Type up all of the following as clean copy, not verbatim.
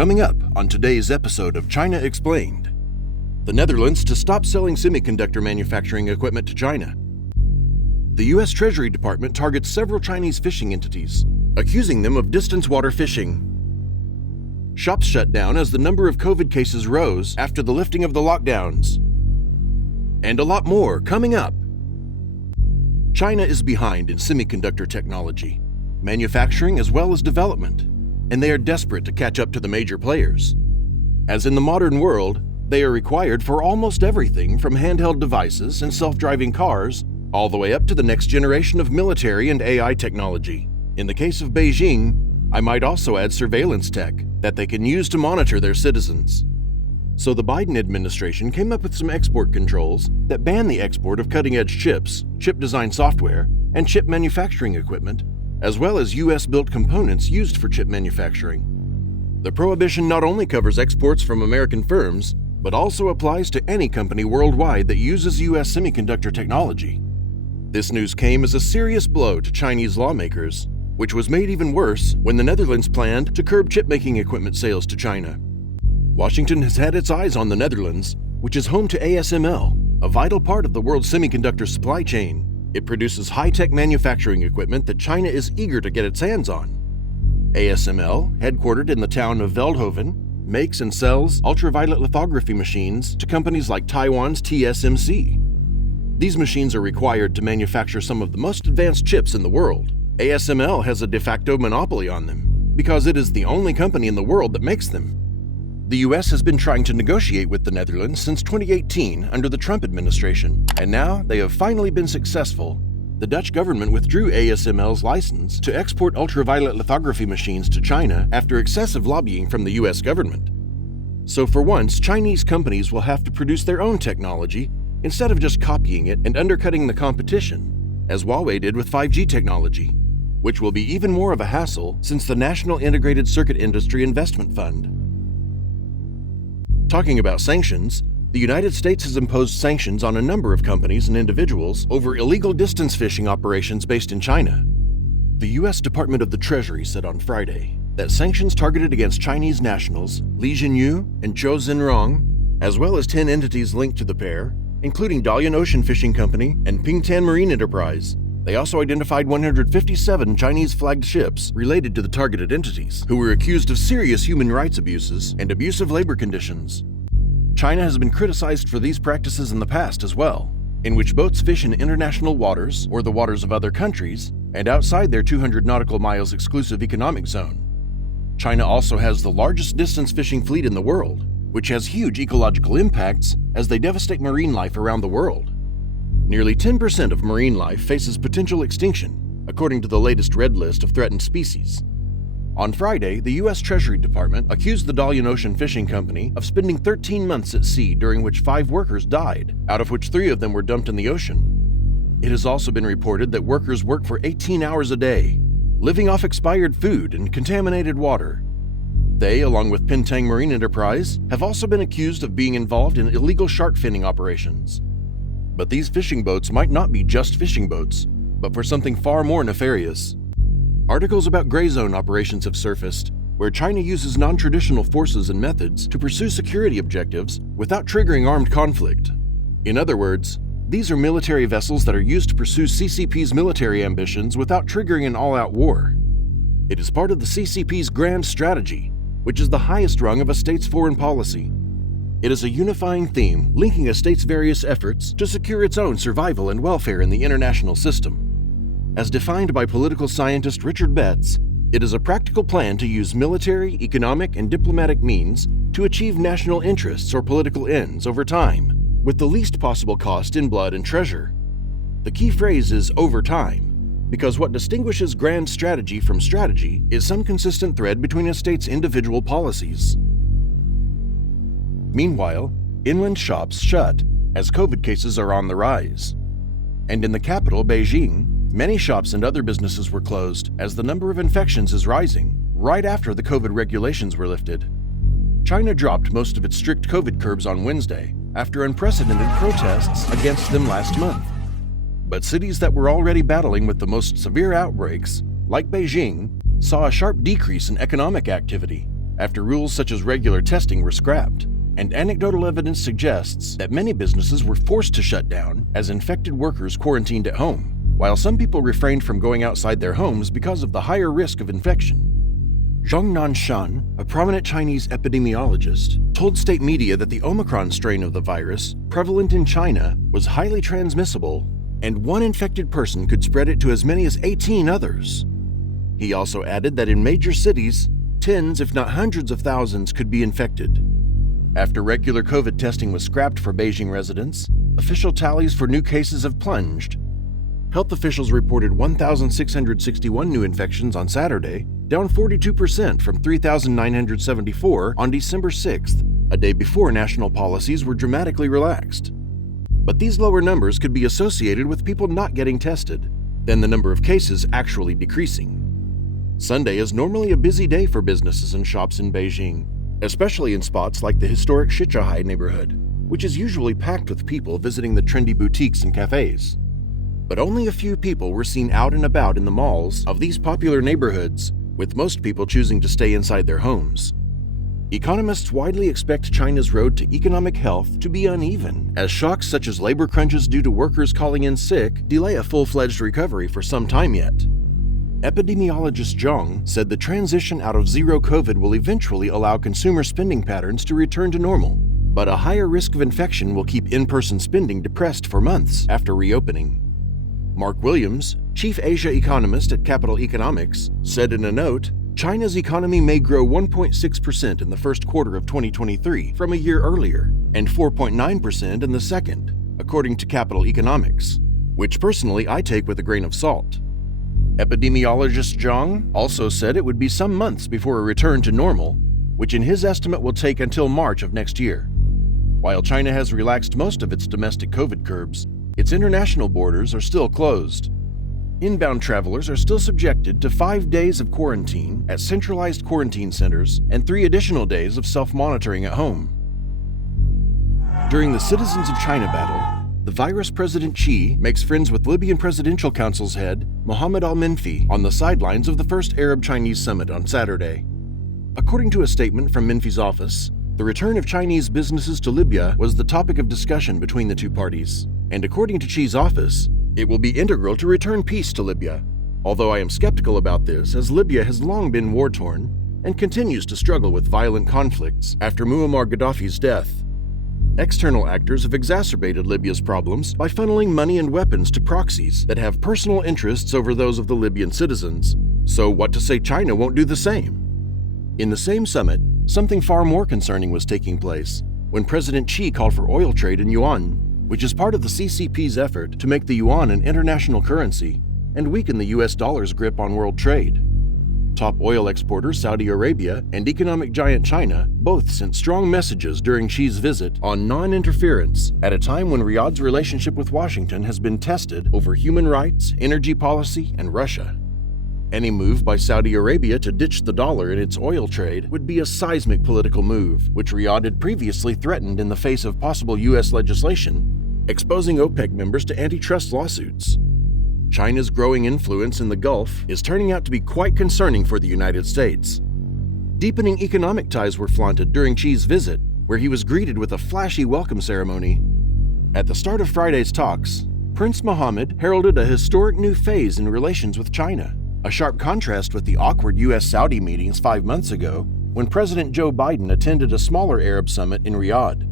Coming up on today's episode of China Explained, the Netherlands to stop selling semiconductor manufacturing equipment to China. The U.S. Treasury Department targets several Chinese fishing entities, accusing them of distance water fishing. Shops shut down as the number of COVID cases rose after the lifting of the lockdowns. And a lot more coming up. China is behind in semiconductor technology, manufacturing as well as development, and they are desperate to catch up to the major players. As in the modern world, they are required for almost everything from handheld devices and self-driving cars all the way up to the next generation of military and AI technology. In the case of Beijing, I might also add surveillance tech that they can use to monitor their citizens. So the Biden administration came up with some export controls that ban the export of cutting-edge chips, chip design software, and chip manufacturing equipment, as well as US-built components used for chip manufacturing. The prohibition not only covers exports from American firms, but also applies to any company worldwide that uses US semiconductor technology. This news came as a serious blow to Chinese lawmakers, which was made even worse when the Netherlands planned to curb chip-making equipment sales to China. Washington has had its eyes on the Netherlands, which is home to ASML, a vital part of the world's semiconductor supply chain. It produces high-tech manufacturing equipment that China is eager to get its hands on. ASML, headquartered in the town of Veldhoven, makes and sells ultraviolet lithography machines to companies like Taiwan's TSMC. These machines are required to manufacture some of the most advanced chips in the world. ASML has a de facto monopoly on them because it is the only company in the world that makes them. The US has been trying to negotiate with the Netherlands since 2018 under the Trump administration, and now they have finally been successful. The Dutch government withdrew ASML's license to export ultraviolet lithography machines to China after excessive lobbying from the US government. So for once, Chinese companies will have to produce their own technology instead of just copying it and undercutting the competition, as Huawei did with 5G technology, which will be even more of a hassle since the National Integrated Circuit Industry Investment Fund. Talking about sanctions, the United States has imposed sanctions on a number of companies and individuals over illegal distance fishing operations based in China. The U.S. Department of the Treasury said on Friday that sanctions targeted against Chinese nationals Li Jinyu and Zhou Zhenrong, as well as 10 entities linked to the pair, including Dalian Ocean Fishing Company and Pingtan Marine Enterprise. They also identified 157 Chinese-flagged ships related to the targeted entities, who were accused of serious human rights abuses and abusive labor conditions. China has been criticized for these practices in the past as well, in which boats fish in international waters or the waters of other countries and outside their 200 nautical miles exclusive economic zone. China also has the largest distance fishing fleet in the world, which has huge ecological impacts as they devastate marine life around the world. Nearly 10% of marine life faces potential extinction, according to the latest red list of threatened species. On Friday, the U.S. Treasury Department accused the Dalian Ocean Fishing Company of spending 13 months at sea during which 5 workers died, out of which 3 of them were dumped in the ocean. It has also been reported that workers work for 18 hours a day, living off expired food and contaminated water. They, along with Pingtan Marine Enterprise, have also been accused of being involved in illegal shark finning operations. But these fishing boats might not be just fishing boats, but for something far more nefarious. Articles about gray zone operations have surfaced, where China uses non-traditional forces and methods to pursue security objectives without triggering armed conflict. In other words, these are military vessels that are used to pursue CCP's military ambitions without triggering an all-out war. It is part of the CCP's grand strategy, which is the highest rung of a state's foreign policy. It is a unifying theme linking a state's various efforts to secure its own survival and welfare in the international system. As defined by political scientist Richard Betts, it is a practical plan to use military, economic, and diplomatic means to achieve national interests or political ends over time, with the least possible cost in blood and treasure. The key phrase is over time, because what distinguishes grand strategy from strategy is some consistent thread between a state's individual policies. Meanwhile, inland shops shut as COVID cases are on the rise. And in the capital, Beijing, many shops and other businesses were closed as the number of infections is rising right after the COVID regulations were lifted. China dropped most of its strict COVID curbs on Wednesday after unprecedented protests against them last month. But cities that were already battling with the most severe outbreaks, like Beijing, saw a sharp decrease in economic activity after rules such as regular testing were scrapped, and anecdotal evidence suggests that many businesses were forced to shut down as infected workers quarantined at home, while some people refrained from going outside their homes because of the higher risk of infection. Zhang Nanshan, a prominent Chinese epidemiologist, told state media that the Omicron strain of the virus, prevalent in China, was highly transmissible, and one infected person could spread it to as many as 18 others. He also added that in major cities, tens if not hundreds of thousands could be infected. After regular COVID testing was scrapped for Beijing residents, official tallies for new cases have plunged. Health officials reported 1,661 new infections on Saturday, down 42% from 3,974 on December 6th, a day before national policies were dramatically relaxed. But these lower numbers could be associated with people not getting tested, then the number of cases actually decreasing. Sunday is normally a busy day for businesses and shops in Beijing, especially in spots like the historic Shichahai neighborhood, which is usually packed with people visiting the trendy boutiques and cafes. But only a few people were seen out and about in the malls of these popular neighborhoods, with most people choosing to stay inside their homes. Economists widely expect China's road to economic health to be uneven, as shocks such as labor crunches due to workers calling in sick delay a full-fledged recovery for some time yet. Epidemiologist Zhang said the transition out of zero COVID will eventually allow consumer spending patterns to return to normal, but a higher risk of infection will keep in-person spending depressed for months after reopening. Mark Williams, chief Asia economist at Capital Economics, said in a note, China's economy may grow 1.6% in the first quarter of 2023 from a year earlier, and 4.9% in the second, according to Capital Economics, which personally I take with a grain of salt. Epidemiologist Zhang also said it would be some months before a return to normal, which in his estimate will take until March of next year. While China has relaxed most of its domestic COVID curbs, its international borders are still closed. Inbound travelers are still subjected to 5 days of quarantine at centralized quarantine centers and 3 additional days of self-monitoring at home. During the Citizens of China battle, the virus President Xi makes friends with Libyan Presidential Council's head, Mohammed al-Menfi, on the sidelines of the first Arab-Chinese summit on Saturday. According to a statement from Menfi's office, the return of Chinese businesses to Libya was the topic of discussion between the two parties, and according to Xi's office, it will be integral to return peace to Libya, although I am skeptical about this as Libya has long been war-torn and continues to struggle with violent conflicts after Muammar Gaddafi's death. External actors have exacerbated Libya's problems by funneling money and weapons to proxies that have personal interests over those of the Libyan citizens, so what to say China won't do the same? In the same summit, something far more concerning was taking place when President Xi called for oil trade in yuan, which is part of the CCP's effort to make the yuan an international currency and weaken the US dollar's grip on world trade. Top oil exporter Saudi Arabia and economic giant China both sent strong messages during Xi's visit on non-interference at a time when Riyadh's relationship with Washington has been tested over human rights, energy policy, and Russia. Any move by Saudi Arabia to ditch the dollar in its oil trade would be a seismic political move, which Riyadh had previously threatened in the face of possible US legislation, exposing OPEC members to antitrust lawsuits. China's growing influence in the Gulf is turning out to be quite concerning for the United States. Deepening economic ties were flaunted during Xi's visit, where he was greeted with a flashy welcome ceremony. At the start of Friday's talks, Prince Mohammed heralded a historic new phase in relations with China, a sharp contrast with the awkward US-Saudi meetings 5 months ago when President Joe Biden attended a smaller Arab summit in Riyadh.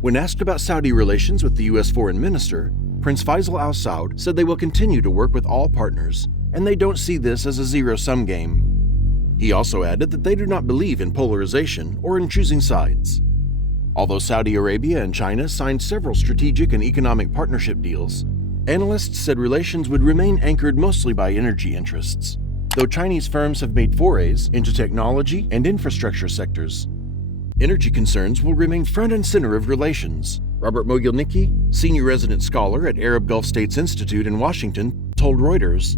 When asked about Saudi relations with the US foreign minister, Prince Faisal Al Saud said they will continue to work with all partners, and they don't see this as a zero-sum game. He also added that they do not believe in polarization or in choosing sides. Although Saudi Arabia and China signed several strategic and economic partnership deals, analysts said relations would remain anchored mostly by energy interests, though Chinese firms have made forays into technology and infrastructure sectors. Energy concerns will remain front and center of relations, Robert Mogilnicki, senior resident scholar at Arab Gulf States Institute in Washington, told Reuters.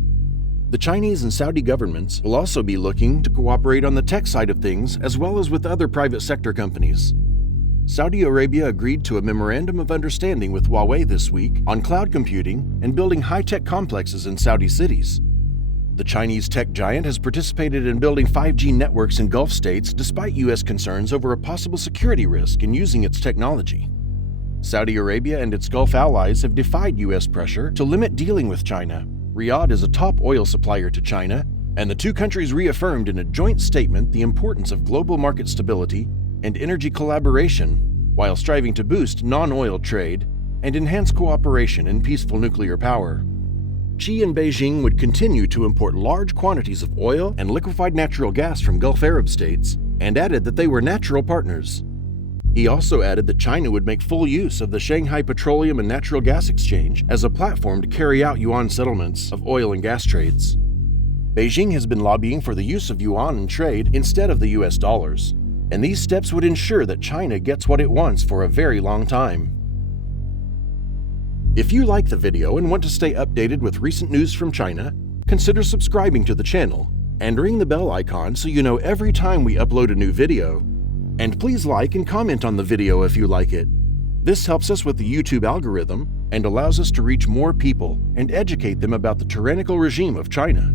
The Chinese and Saudi governments will also be looking to cooperate on the tech side of things as well as with other private sector companies. Saudi Arabia agreed to a memorandum of understanding with Huawei this week on cloud computing and building high-tech complexes in Saudi cities. The Chinese tech giant has participated in building 5G networks in Gulf states despite U.S. concerns over a possible security risk in using its technology. Saudi Arabia and its Gulf allies have defied U.S. pressure to limit dealing with China. Riyadh is a top oil supplier to China, and the two countries reaffirmed in a joint statement the importance of global market stability and energy collaboration while striving to boost non-oil trade and enhance cooperation in peaceful nuclear power. Xi and Beijing would continue to import large quantities of oil and liquefied natural gas from Gulf Arab states and added that they were natural partners. He also added that China would make full use of the Shanghai Petroleum and Natural Gas Exchange as a platform to carry out yuan settlements of oil and gas trades. Beijing has been lobbying for the use of yuan in trade instead of the US dollars, and these steps would ensure that China gets what it wants for a very long time. If you like the video and want to stay updated with recent news from China, consider subscribing to the channel and ring the bell icon so you know every time we upload a new video. And please like and comment on the video if you like it. This helps us with the YouTube algorithm and allows us to reach more people and educate them about the tyrannical regime of China.